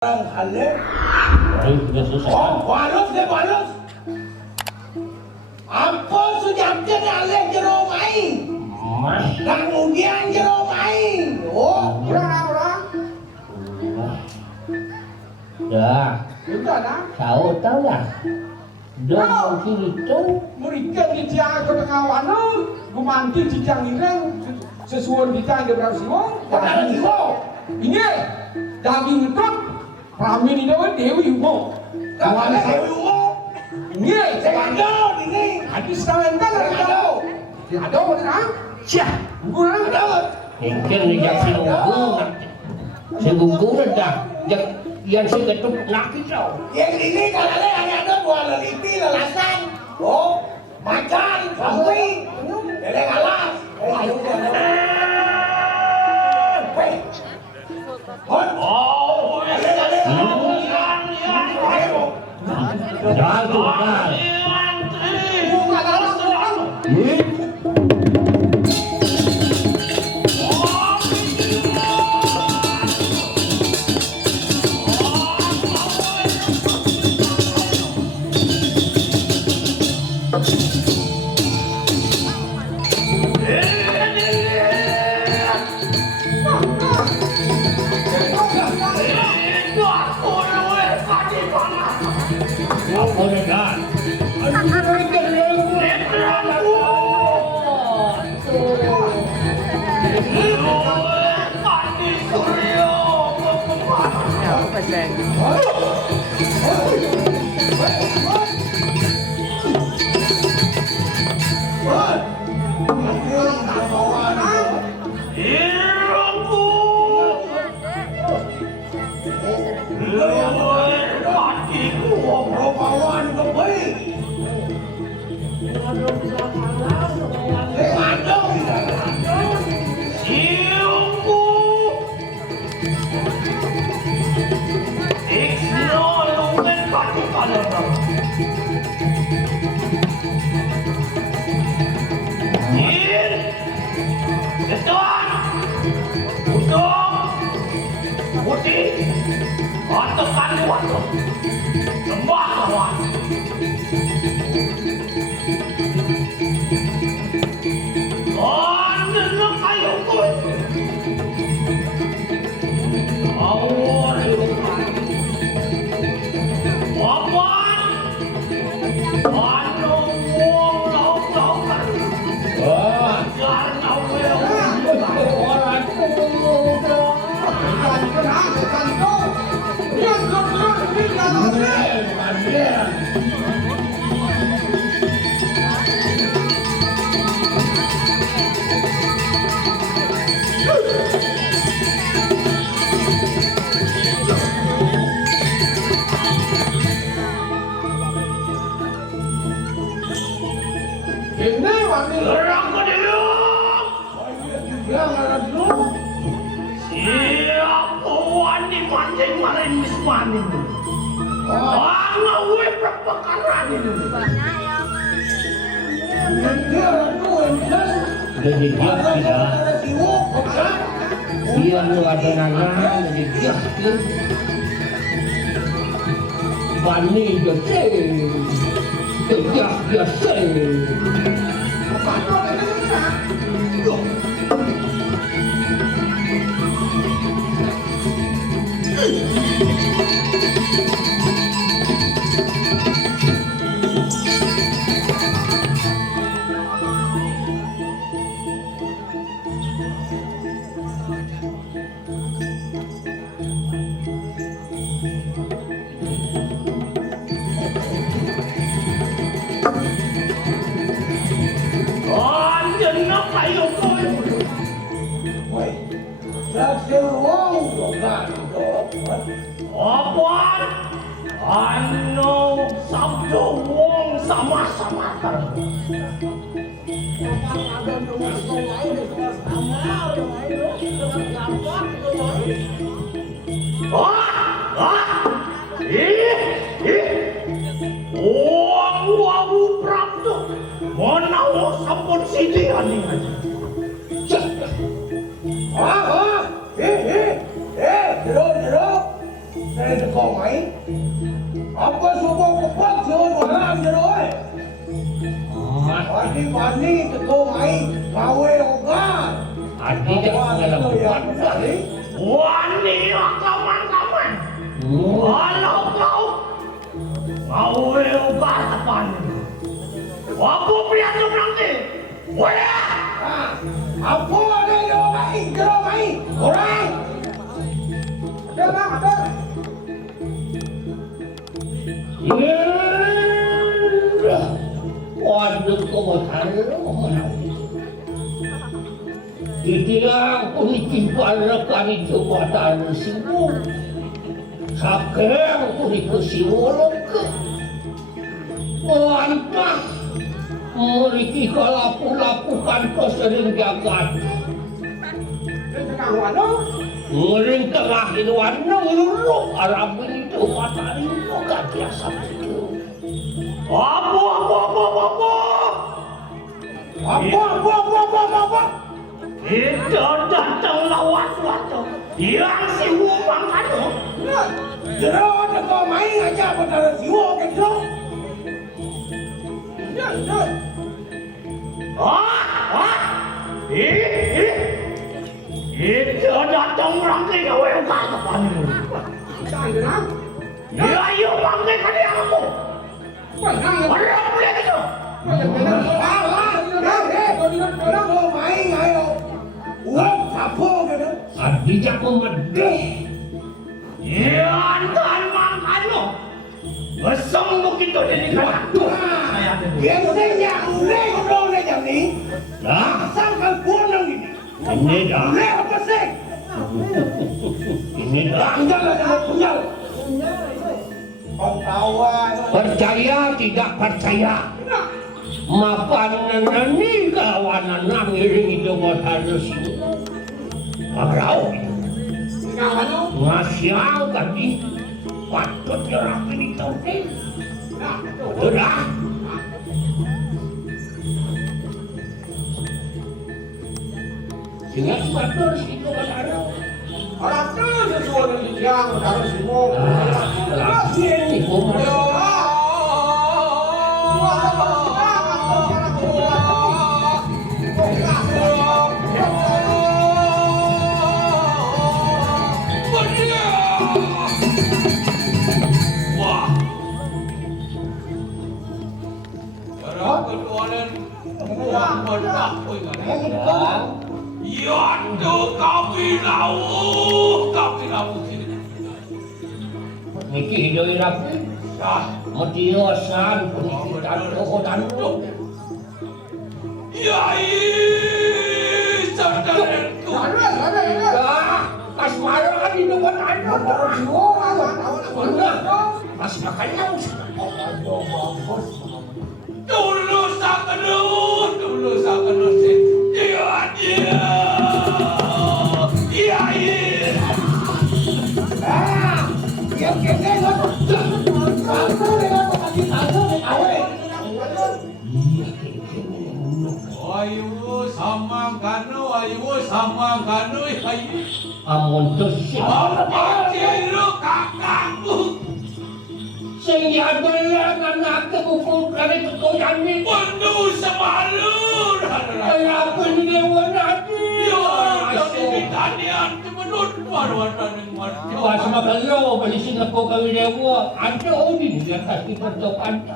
Halus. Sudah selesai. Oh, walus. Apa sujabnya alih jero main? Dan kemudian jero main. Oh, orang. Dah. Sudah dah. Tahu dah. Dah gitu. Murikan di tiang ke tengah wana, gumanti di tiang ireng, sesuai di tiang gebrang simon. Bukan itu. Ini daging itu, rame di dalam dewi umum. Kawan Dewi Umum. Ini Ada ini. hadis tangan tangan Ada. ada mana? Siap, gua Ada. Mungkin yang singgung nanti. Singgung dah. Yang segetuk nak kita. Yang ini kalau ada buah leliti lelasan. Oh, macan, kambing. Ada alas. Ayo Oh, Dah tu dah. bukan dalam orang. Apa dah? Ini wangi Orang yang ada dulu. Siapa wani mancing maling mismanin? Ana we perpekaran ini. Dia dulu. Jadi dia tidak. Dia lu ada nanya. Jadi dia. Bani jadi. Dia say. Anjen kayo ko. Woi, Rasulullah bukan Apaan? Ano sabdo wong sama-sama Wong wawu prapto menawa sampun sidian iki. Jeruk. teko mai. Apa semua kepat jauh orang jeroi. Padi teko mai gawe ogat. Adi jangan dalam pandai. Wani kawan-kawan. Kalau kau mau obat apa? Apa pria tu nanti? Boleh? Apa ada jeroi orang. Ada. Waduh, kau tahu mana? Ditilang kuning palakan itu badan siwu. Sakeng kuning siwolok. Mantap. Meriki lapu-lapukan kesering jagat. Ngering tengah hiduan nuruk Arab itu matahari gak biasa itu. Apa? Itu datang lawan suatu yang si Wumang itu. Jero teko mai aja benar siwo ke jero. Itu datang rangkai gawe ukat apa ni? Ya, iyo rangkai kali aku. Ada apa dia itu? Teko mai ayo. Uang sapo ke. Adi jago medeh. Ya, antar makan lo. Besong begitu jadi kata. Biasanya udah jam ni. Dah, Sangkal punang ini. ini dah. Udah apa sih? Ini dah. Punyal. Kawan. Percaya tidak percaya. Mapan nani kawanan nangiring itu harus Abrau. Ngasyang tadi patut nyerahin itu. Sudah. Sehingga patut itu ada. Orang tu sesuatu yang harus semua. Ini Niki hidoi rapi, mutiosan kuniki tanto. Saudaraku. Pas marah di depan tanto. Pas makannya Dulu sakenus. Iya. Yang kene ayo sama kanu. amun tus Kakakku. sing yadelan anak kebukul kare kekoyani Penuh semalur. kaya pendewa nadi Tanian menurut warwatan yang mati. Pas makalo balisin ako kami dewa ada odin di atas di pertopan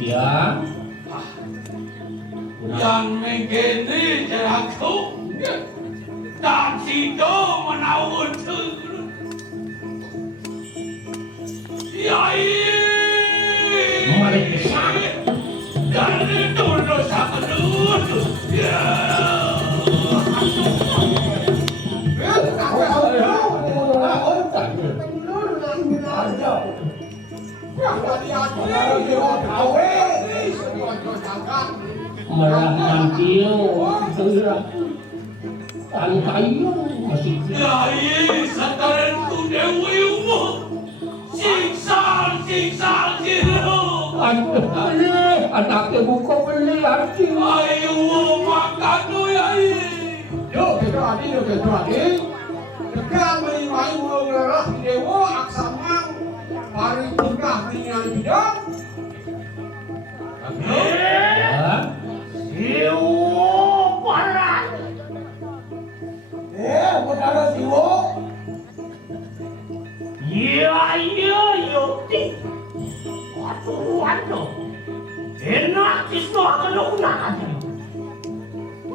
Ya, yang menggini jeraku dan sido menawur Yai mari besar. dan dulu sama dulu ya Malah mantil, tan kayu masih. Yai sataran tu dewi umur. Siksa jiru. Aduh, anaknya buka beli hati. Ayo makan tu yai. Yuk, kita adi. Tekan melimai mengeras dewa aksamang. Mari tingkah dengan bidang. Siwo paran. Saudara Siwo. Iya, yukti. Waduh. Enak itu akan lunak.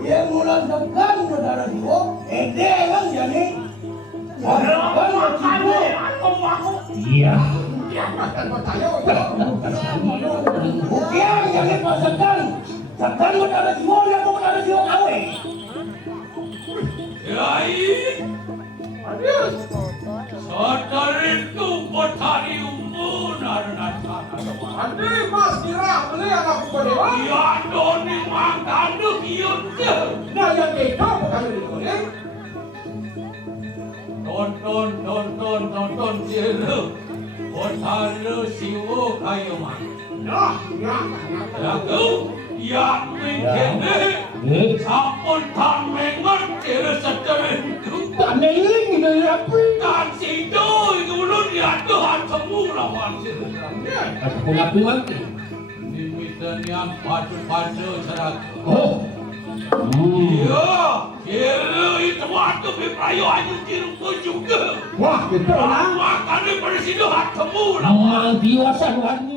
Dia mulai tekan saudara Siwo. Kan jadi. Iya. Dan percaya, Bukian jadi pasakan. Tekan saudara Siwo dia mau saudara Siwo kawin. Yai. Sadar itu petani umur dan Andi mas kira beli anak dewa. ya doni makan kiut. Nah yang kita bukan ini. Tonton jiru. Petani siwo kayu mah. Ya. Aku ya mikirnya sampun tameng ngerti sadar itu. Tak neling ini apa? Dan situ itu belum ya Tuhan semula masih. Aku punya mati. Dimitan yang padu-padu serak. Oh. Iya, kira itu waktu biprayo hanya tirungku juga. Wah, betul lah. Makannya pada situ hat semula. Mang diwasan wani.